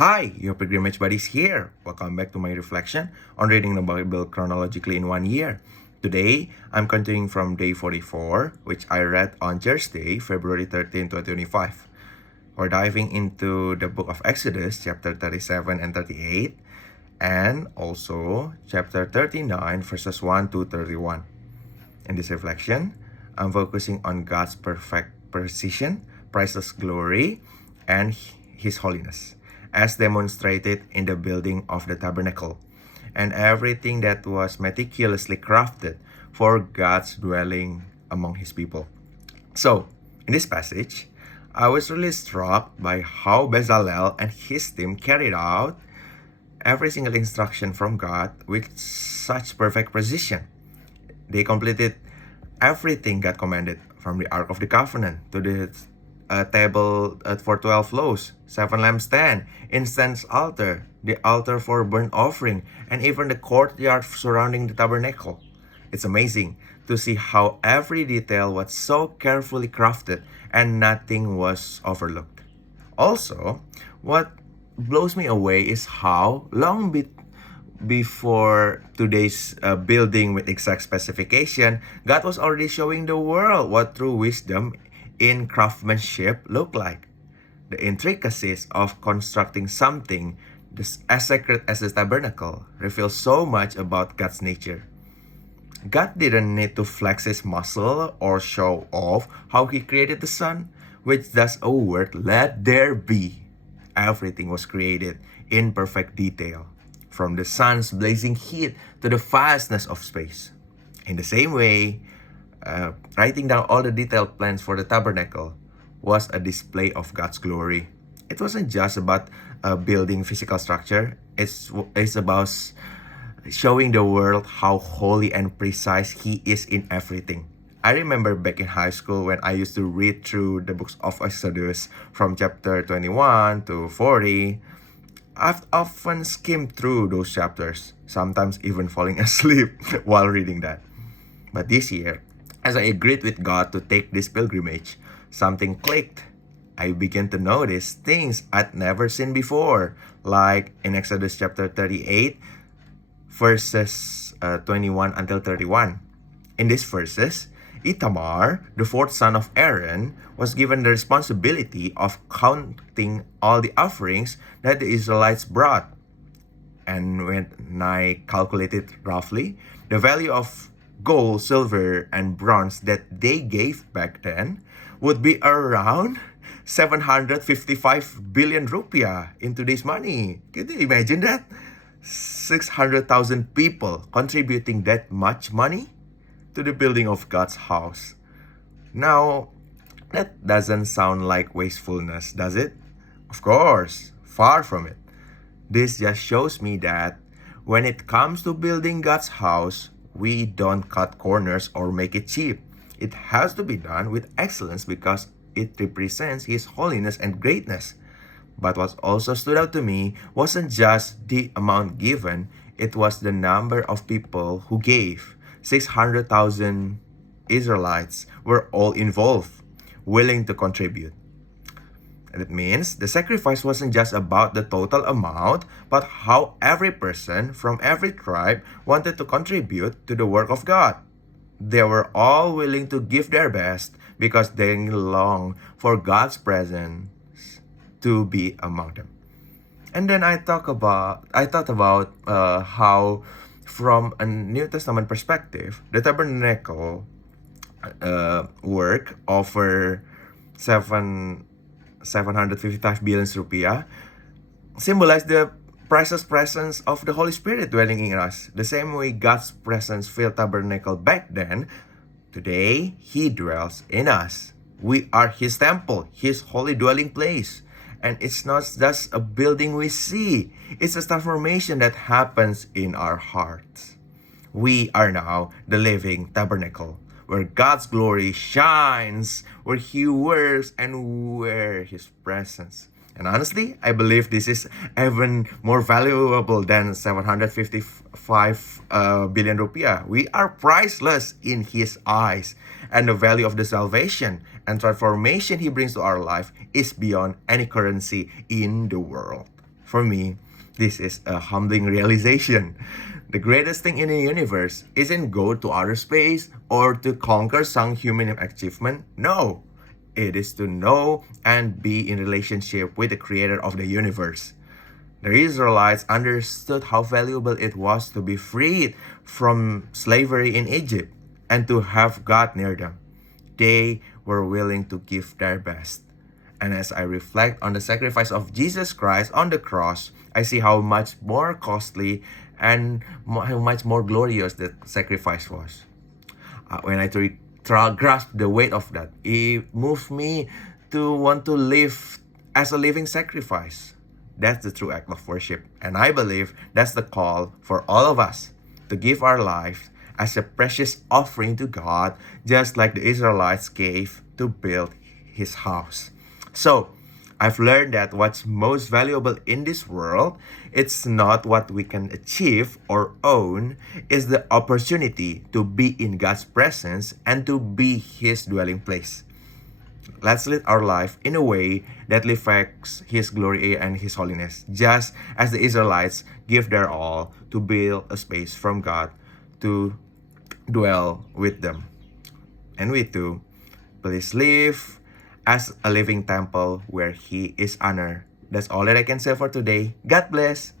Hi, your pilgrimage buddies here. Welcome back to my reflection on reading the Bible chronologically in 1 year. Today, I'm continuing from day 44, which I read on Thursday, February 13, 2025. We're diving into the book of Exodus, chapter 37 and 38, and also chapter 39, verses 1 to 31. In this reflection, I'm focusing on God's perfect precision, priceless glory, and His holiness, as demonstrated in the building of the tabernacle, and everything that was meticulously crafted for God's dwelling among His people. So, in this passage, I was really struck by how Bezaleel and his team carried out every single instruction from God with such perfect precision. They completed everything God commanded, from the Ark of the Covenant to the table for 12 loaves, 7 lampstands, incense altar, the altar for burnt offering, and even the courtyard surrounding the tabernacle. It's amazing to see how every detail was so carefully crafted and nothing was overlooked. Also, what blows me away is how long before today's building with exact specification, God was already showing the world what true wisdom in craftsmanship look like. The intricacies of constructing something as sacred as the tabernacle reveal so much about God's nature. God didn't need to flex his muscle or show off how he created the sun, with just a word, "let there be." Everything was created in perfect detail, from the sun's blazing heat to the vastness of space. In the same way, writing down all the detailed plans for the tabernacle was a display of God's glory. It wasn't just about building physical structure, it's about showing the world how holy and precise He is in everything. I remember back in high school when I used to read through the books of Exodus from chapter 21 to 40. I've often skimmed through those chapters, sometimes even falling asleep while reading that. But this year, as I agreed with God to take this pilgrimage, something clicked. I began to notice things I'd never seen before, like in Exodus chapter 38, verses 21 until 31. In these verses, Itamar, the fourth son of Aaron, was given the responsibility of counting all the offerings that the Israelites brought. And when I calculated roughly, the value of gold, silver, and bronze that they gave back then would be around 755 billion rupiah in today's money. Can you imagine that? 600,000 people contributing that much money to the building of God's house. Now, that doesn't sound like wastefulness, does it? Of course, far from it. This just shows me that when it comes to building God's house, we don't cut corners or make it cheap. It has to be done with excellence because it represents His holiness and greatness. But what also stood out to me wasn't just the amount given, it was the number of people who gave. 600,000 Israelites were all involved, willing to contribute. And it means the sacrifice wasn't just about the total amount, but how every person from every tribe wanted to contribute to the work of God. They were all willing to give their best because they long for God's presence to be among them. And then I thought about how, from a New Testament perspective, the tabernacle work over 755 billion rupiah symbolize the priceless presence of the Holy Spirit dwelling in us. The same way God's presence filled tabernacle back then, today He dwells in us. We are His temple, His holy dwelling place. And it's not just a building we see, it's a transformation that happens in our hearts. We are now the living tabernacle, where God's glory shines, where He works, and where His presence. And honestly, I believe this is even more valuable than 755 billion rupiah. We are priceless in His eyes. And the value of the salvation and transformation He brings to our life is beyond any currency in the world. For me, this is a humbling realization. The greatest thing in the universe isn't go to outer space or to conquer some human achievement. No, it is to know and be in relationship with the creator of the universe. The Israelites understood how valuable it was to be freed from slavery in Egypt and to have God near them. They were willing to give their best. And as I reflect on the sacrifice of Jesus Christ on the cross, I see how much more costly and how much more glorious that sacrifice was. When I grasp the weight of that, it moved me to want to live as a living sacrifice. That's the true act of worship. And I believe that's the call for all of us to give our life as a precious offering to God, just like the Israelites gave to build his house. So, I've learned that what's most valuable in this world, it's not what we can achieve or own, it's the opportunity to be in God's presence and to be his dwelling place. Let's live our life in a way that reflects his glory and his holiness, just as the Israelites give their all to build a space from God to dwell with them. And we too, please live as a living temple where he is honored. That's all that I can say for today. God bless.